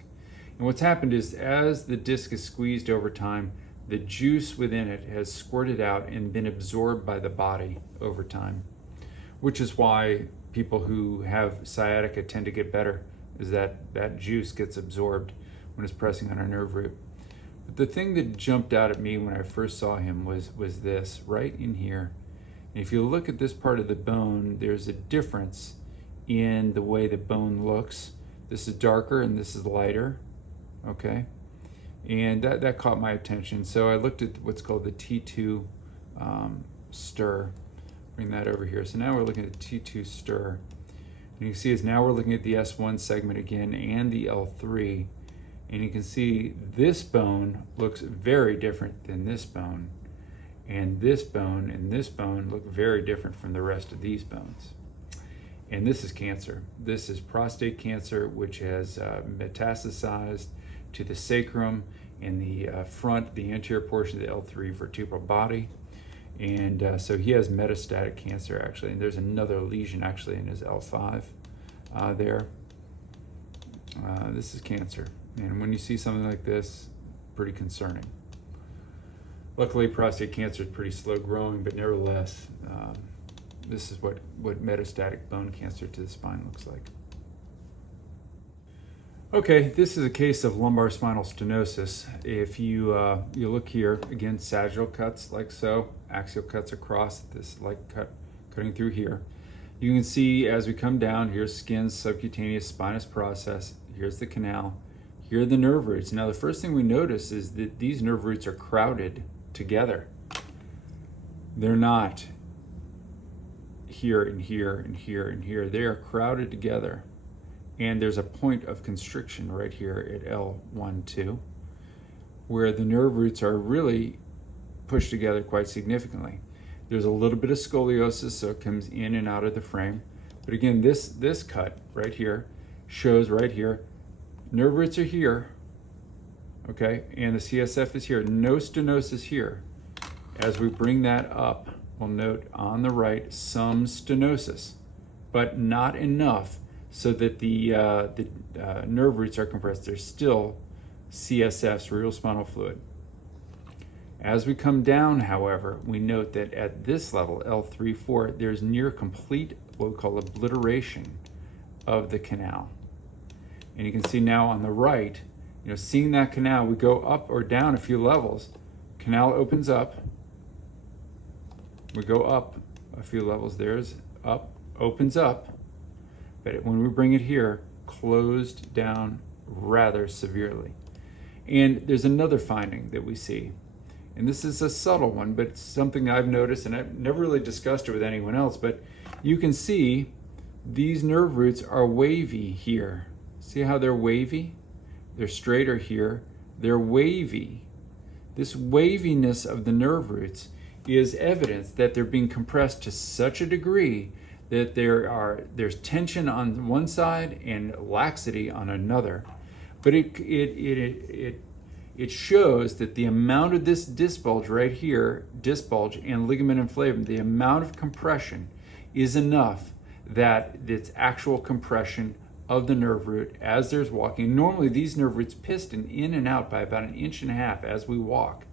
And what's happened is as the disc is squeezed over time, the juice within it has squirted out and been absorbed by the body over time, which is why people who have sciatica tend to get better, is that juice gets absorbed when it's pressing on our nerve root. But the thing that jumped out at me when I first saw him was this, right in here. And if you look at this part of the bone, there's a difference in the way the bone looks. This is darker and this is lighter, okay? And that caught my attention. So I looked at what's called the T2 stir. Bring that over here. So now we're looking at the T2 stir. And you can see is now we're looking at the S1 segment again and the L3. And you can see this bone looks very different than this bone. And this bone look very different from the rest of these bones. And this is cancer. This is prostate cancer, which has metastasized to the sacrum and the the anterior portion of the L3 vertebral body. And so he has metastatic cancer actually, and there's another lesion actually in his L5 there. This is cancer, and when you see something like this, pretty concerning. Luckily, prostate cancer is pretty slow growing, but nevertheless, this is what metastatic bone cancer to the spine looks like. Okay, this is a case of lumbar spinal stenosis. If you look here, again, sagittal cuts like so, axial cuts across, this like cutting through here. You can see as we come down, here's skin, subcutaneous spinous process, here's the canal, here are the nerve roots. Now the first thing we notice is that these nerve roots are crowded together. They're not here and here and here and here. They are crowded together. And there's a point of constriction right here at L1-2, where the nerve roots are really pushed together quite significantly. There's a little bit of scoliosis, so it comes in and out of the frame. But again, this cut right here shows right here, nerve roots are here, okay, and the CSF is here. No stenosis here. As we bring that up, we'll note on the right some stenosis, but not enough so that the nerve roots are compressed. There's still CSF, cerebrospinal fluid. As we come down, however, we note that at this level, L3-4, there's near complete, what we call obliteration of the canal. And you can see now on the right, seeing that canal, we go up or down a few levels. Canal opens up. We go up a few levels. There's up, opens up. But when we bring it here, closed down rather severely. And there's another finding that we see. And this is a subtle one, but it's something I've noticed, and I've never really discussed it with anyone else, but you can see these nerve roots are wavy here. See how they're wavy? They're straighter here. They're wavy. This waviness of the nerve roots is evidence that they're being compressed to such a degree that there's tension on one side and laxity on another. But it shows that the amount of this disc bulge right here, disc bulge and ligament inflatum, the amount of compression is enough that it's actual compression of the nerve root as there's walking. Normally these nerve roots piston in and out by about 1.5 inches as we walk.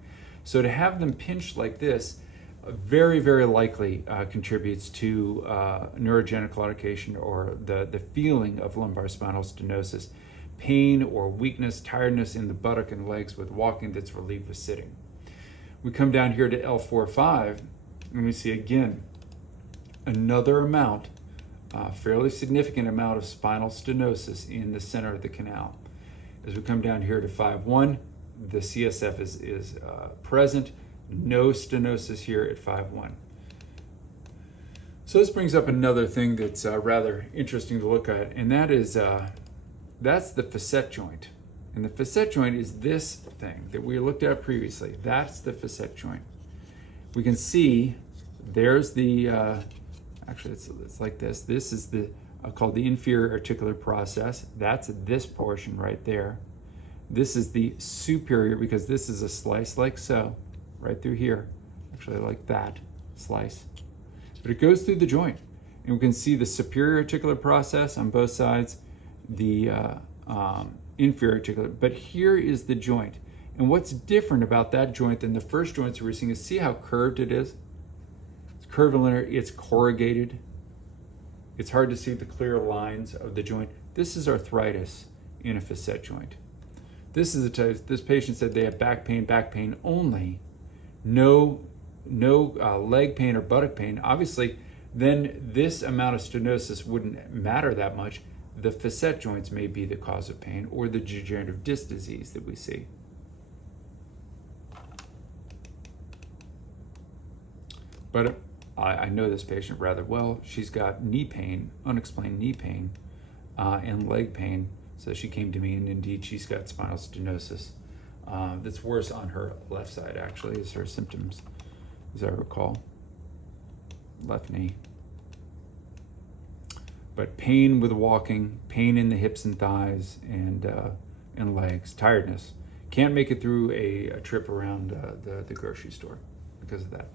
So to have them pinched like this very, very likely contributes to neurogenic claudication, or the feeling of lumbar spinal stenosis, pain or weakness, tiredness in the buttock and legs with walking that's relieved with sitting. We come down here to L4-5 and we see again another amount, fairly significant amount of spinal stenosis in the center of the canal. As we come down here to 5-1, the CSF is present. No stenosis here at 5-1. So this brings up another thing that's rather interesting to look at, and that is that's the facet joint. And the facet joint is this thing that we looked at previously. That's the facet joint. We can see there's the, actually it's like this. This is the called the inferior articular process. That's this portion right there. This is the superior, because this is a slice like so, right through here. Actually like that slice. But it goes through the joint. And we can see the superior articular process on both sides, the inferior articular. But here is the joint. And what's different about that joint than the first joints we're seeing is see how curved it is? It's curvilinear, it's corrugated. It's hard to see the clear lines of the joint. This is arthritis in a facet joint. This is the type, this patient said they have back pain only, no leg pain or buttock pain. Obviously, then this amount of stenosis wouldn't matter that much. The facet joints may be the cause of pain, or the degenerative disc disease that we see. But I know this patient rather well. She's got knee pain, unexplained knee pain, and leg pain. So she came to me, and indeed she's got spinal stenosis. That's worse on her left side, actually, is her symptoms, as I recall. Left knee. But pain with walking, pain in the hips and thighs and legs, tiredness. Can't make it through a trip around the grocery store because of that.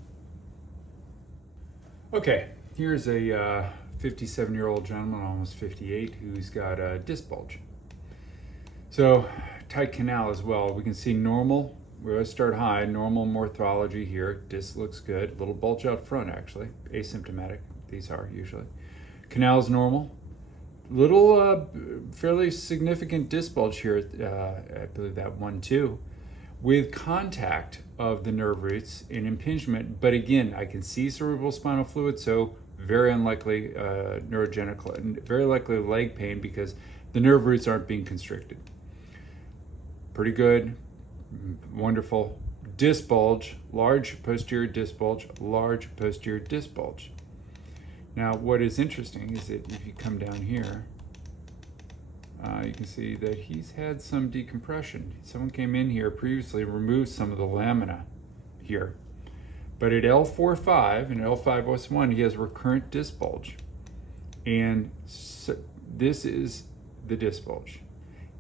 Okay, here's a 57-year-old gentleman, almost 58, who's got a disc bulge. So tight canal as well. We can see normal. We always start high. Normal morphology here. Disc looks good. Little bulge out front, actually. Asymptomatic. These are usually. Canal is normal. Little fairly significant disc bulge here. I believe that 1-2. With contact of the nerve roots and impingement, but again, I can see cerebral spinal fluid, so very unlikely neurogenic, very likely leg pain because the nerve roots aren't being constricted. Pretty good, wonderful. Disc bulge, large posterior disc bulge, large posterior disc bulge. Now, what is interesting is that if you come down here, you can see that he's had some decompression. Someone came in here previously and removed some of the lamina here. But at L4-5 and L5-S1, he has recurrent disc bulge. And so this is the disc bulge.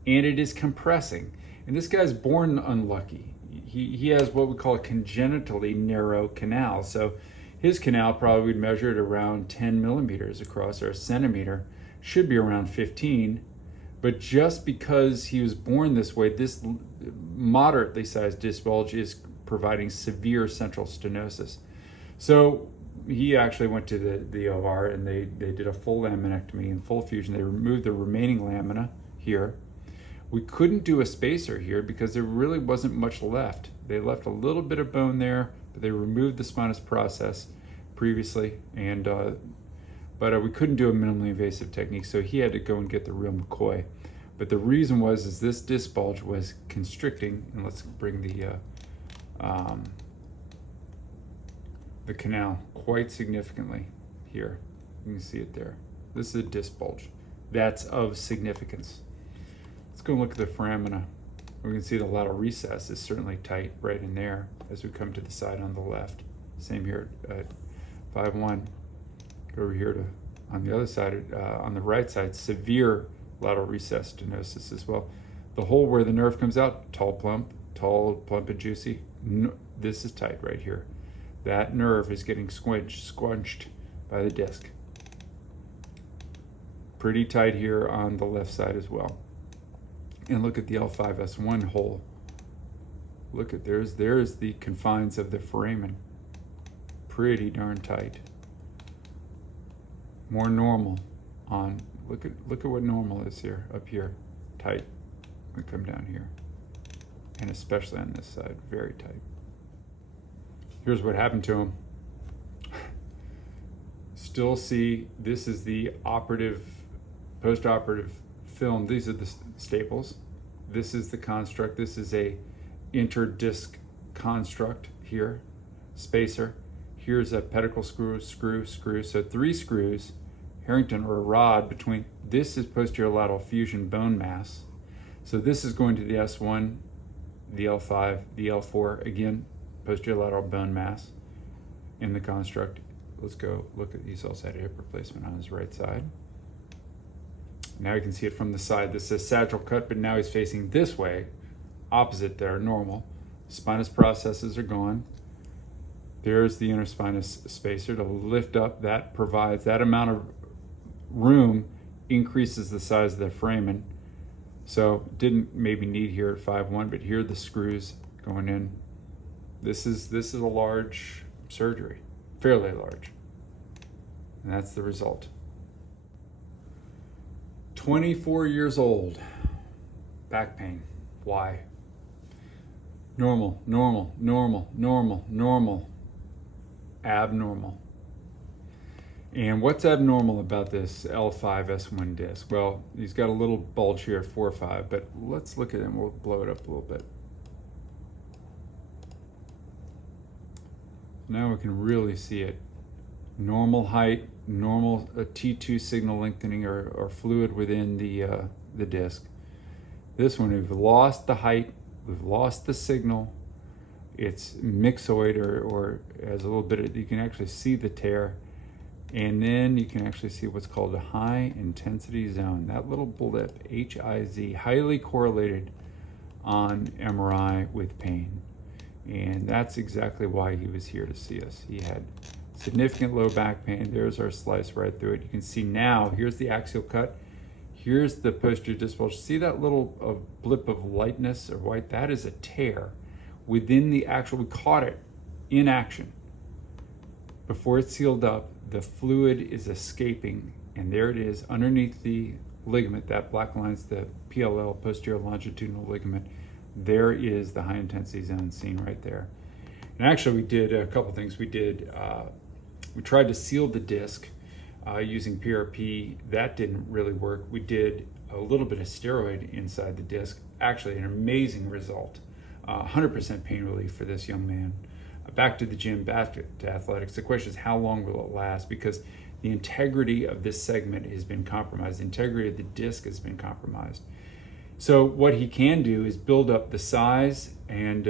And it is compressing. And this guy's born unlucky. He has what we call a congenitally narrow canal. So his canal probably would measure at around 10 millimeters across, or a centimeter. Should be around 15. But just because he was born this way, this moderately sized disc bulge is providing severe central stenosis. So he actually went to the OR and they did a full laminectomy and full fusion. They removed the remaining lamina here. We couldn't do a spacer here because there really wasn't much left. They left a little bit of bone there, but they removed the spinous process previously, and but we couldn't do a minimally invasive technique, so he had to go and get the real McCoy. But the reason is this disc bulge was constricting, and let's bring the canal quite significantly here. You can see it there. This is a disc bulge. That's of significance. Let's go and look at the foramina. We can see the lateral recess is certainly tight right in there as we come to the side on the left. Same here at 5-1. Go over here to on the other side, on the right side, severe lateral recess stenosis as well. The hole where the nerve comes out, tall, plump and juicy. No, this is tight right here. That nerve is getting squunched by the disc. Pretty tight here on the left side as well. And look at the L5-S1 hole. Look at, there's the confines of the foramen. Pretty darn tight. More normal on, look at what normal is here, up here, tight. We come down here. And especially on this side, very tight. Here's what happened to him. Still see, this is the operative, post-operative film. These are the staples. This is the construct. This is a interdisc construct here, spacer. Here's a pedicle screw. So 3 screws, Harrington or a rod between. This is posterior lateral fusion bone mass. So this is going to the S1, the L5, the L4. Again, posterior lateral bone mass in the construct. Let's go look at the cell-sided hip replacement on his right side. Now you can see it from the side. This says sagittal cut, but now he's facing this way, opposite there, normal. Spinous processes are gone. There's the interspinous spacer to lift up. That provides that amount of room, increases the size of the foramen. So didn't maybe need here at 5-1, but here are the screws going in. This is a large surgery, fairly large. And that's the result. 24 years old, back pain. Why? Normal, normal, normal, normal, normal, abnormal. And what's abnormal about this L5S1 disc? Well, he's got a little bulge here at 4-5, but let's look at it and we'll blow it up a little bit. Now we can really see it. Normal height, normal T2 signal lengthening or fluid within the disc. This one, we've lost the height, we've lost the signal. It's myxoid or has a little bit of, you can actually see the tear. And then you can actually see what's called a high intensity zone. That little blip, HIZ, highly correlated on MRI with pain. And that's exactly why he was here to see us. He had significant low back pain. There's our slice right through it. You can see now, here's the axial cut. Here's the posterior disc bulge. See that little blip of lightness or white? That is a tear within the actual, we caught it in action. Before it's sealed up, the fluid is escaping, and there it is underneath the ligament. That black line's the PLL, posterior longitudinal ligament. There is the high intensity zone seen right there. And actually we did a couple things. We tried to seal the disc using PRP. That didn't really work. We did a little bit of steroid inside the disc. Actually an amazing result. 100% pain relief for this young man. Back to the gym, back to athletics. The question is, how long will it last? Because the integrity of this segment has been compromised. The integrity of the disc has been compromised. So what he can do is build up the size and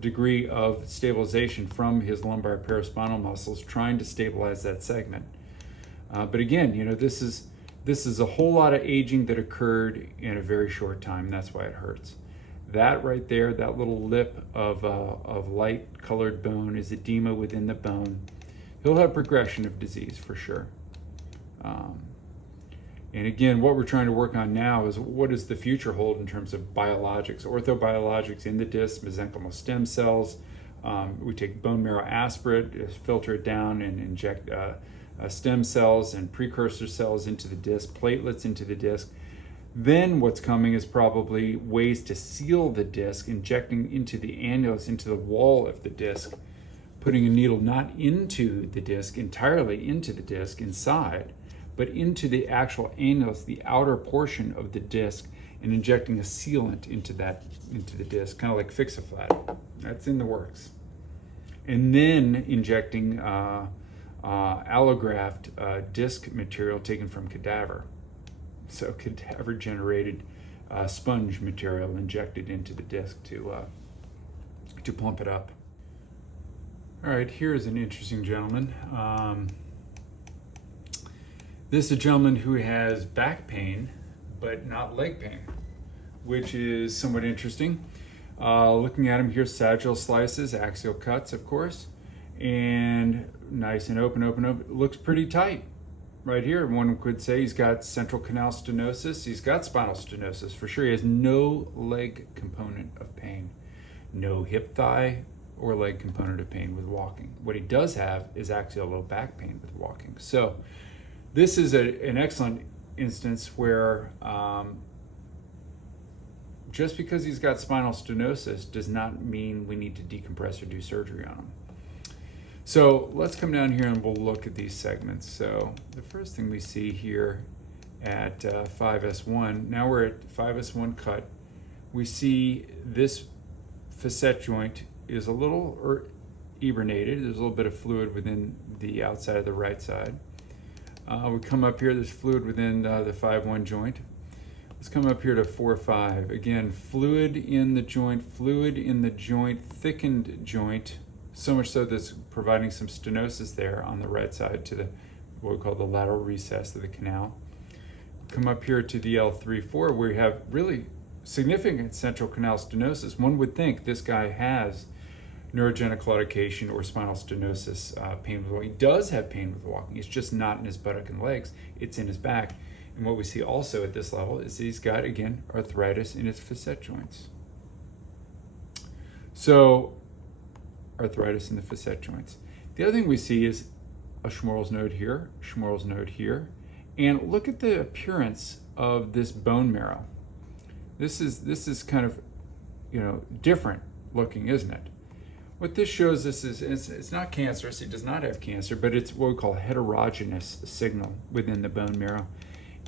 degree of stabilization from his lumbar paraspinal muscles, trying to stabilize that segment. But again, you know, this is a whole lot of aging that occurred in a very short time. That's why it hurts. That right there, that little lip of light colored bone is edema within the bone. He'll have progression of disease for sure. And again, what we're trying to work on now is what does the future hold in terms of biologics, orthobiologics in the disc, mesenchymal stem cells. We take bone marrow aspirate, filter it down and inject stem cells and precursor cells into the disc, platelets into the disc. Then what's coming is probably ways to seal the disc, injecting into the annulus, into the wall of the disc, putting a needle not into the disc, entirely into the disc inside, but into the actual annulus, the outer portion of the disc, and injecting a sealant into the disc, kind of like Fix-A-Flat. That's in the works. And then injecting allograft disc material taken from cadaver. So cadaver-generated sponge material injected into the disc to plump it up. All right, here's an interesting gentleman. This is a gentleman who has back pain, but not leg pain, which is somewhat interesting. Looking at him, here's sagittal slices, axial cuts, of course, and nice and open. Looks pretty tight. Right here, one could say he's got central canal stenosis. He's got spinal stenosis for sure. He has no leg component of pain, no hip, thigh, or leg component of pain with walking. What he does have is axial low back pain with walking. So this is an excellent instance where just because he's got spinal stenosis does not mean we need to decompress or do surgery on him. So let's come down here and we'll look at these segments. So the first thing we see here at 5S1, now we're at 5S1 cut, we see this facet joint is a little eburnated. There's a little bit of fluid within the outside of the right side. We come up here, there's fluid within the 5-1 joint. Let's come up here to 4-5. Again, fluid in the joint, thickened joint, so much so that's providing some stenosis there on the right side to the what we call the lateral recess of the canal. Come up here to the L3-4 where we have really significant central canal stenosis. One would think this guy has neurogenic claudication or spinal stenosis pain with walking. He does have pain with walking. It's just not in his buttock and legs. It's in his back. And what we see also at this level is he's got, again, arthritis in his facet joints. So, arthritis in the facet joints. The other thing we see is a Schmorl's node here, Schmorl's node here, and look at the appearance of this bone marrow. This is kind of, different looking, isn't it? What this shows us is it's not cancerous. He does not have cancer, but it's what we call heterogeneous signal within the bone marrow.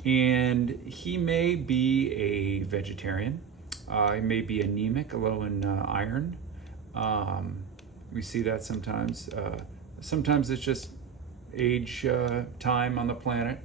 And he may be a vegetarian. He may be anemic, low in iron. We see that sometimes. Sometimes it's just age, time on the planet.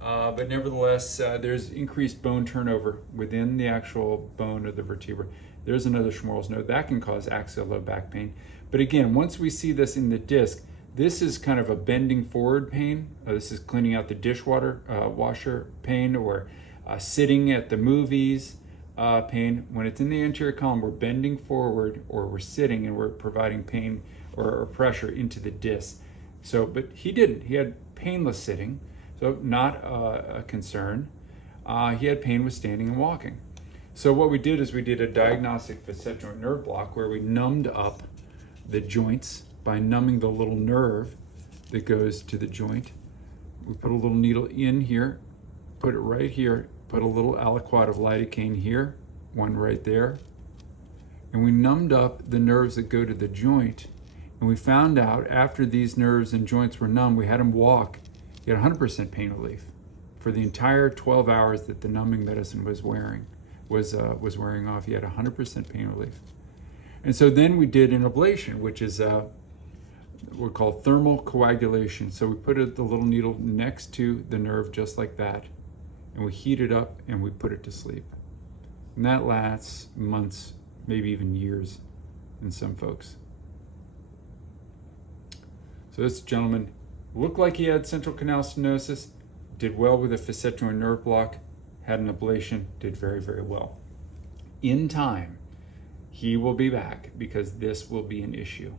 But nevertheless, there's increased bone turnover within the actual bone of the vertebra. There's another Schmorl's node. That can cause axial low back pain. But again, once we see this in the disc, this is kind of a bending forward pain. This is cleaning out the dishwater washer pain, or sitting at the movies pain. When it's in the anterior column, we're bending forward, or we're sitting and we're providing pain or pressure into the disc. So, but he didn't. He had painless sitting, so not a concern. He had pain with standing and walking. So what we did is we did a diagnostic facet joint nerve block where we numbed up the joints by numbing the little nerve that goes to the joint. We put a little needle in here, put it right here, put a little aliquot of lidocaine here, one right there, and we numbed up the nerves that go to the joint. And we found out after these nerves and joints were numb, we had him walk. He had 100% pain relief for the entire 12 hours that the numbing medicine was wearing off. He had 100% pain relief. And so then we did an ablation, which is what we call thermal coagulation. So we put the little needle next to the nerve just like that, and we heat it up and we put it to sleep. And that lasts months, maybe even years in some folks. So this gentleman looked like he had central canal stenosis, did well with a facet joint nerve block, had an ablation, did very, very well. In time, he will be back because this will be an issue.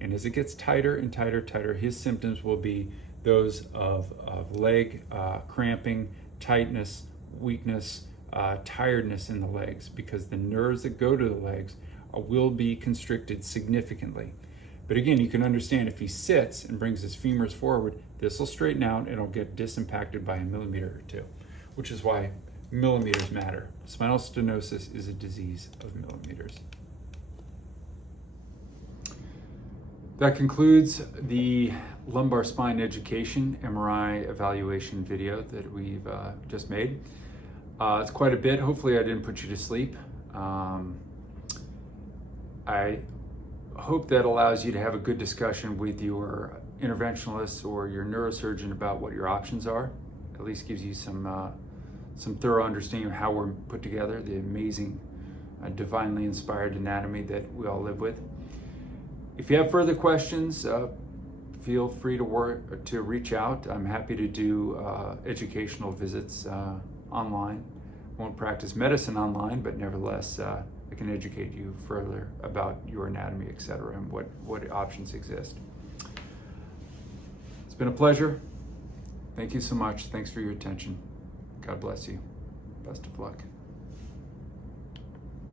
And as it gets tighter and tighter, his symptoms will be those of leg cramping, tightness, weakness, tiredness in the legs, because the nerves that go to the legs will be constricted significantly. But again, you can understand if he sits and brings his femurs forward, this will straighten out and it'll get disimpacted by 1 millimeter or 2, which is why millimeters matter. Spinal stenosis is a disease of millimeters. That concludes the lumbar spine education MRI evaluation video that we've just made. It's quite a bit. Hopefully I didn't put you to sleep. I hope that allows you to have a good discussion with your interventionalist or your neurosurgeon about what your options are. At least gives you some thorough understanding of how we're put together, the amazing, divinely inspired anatomy that we all live with. If you have further questions, feel free to reach out. I'm happy to do educational visits online. Won't practice medicine online, but nevertheless, I can educate you further about your anatomy, etc., and what options exist. It's been a pleasure. Thank you so much. Thanks for your attention. God bless you. Best of luck.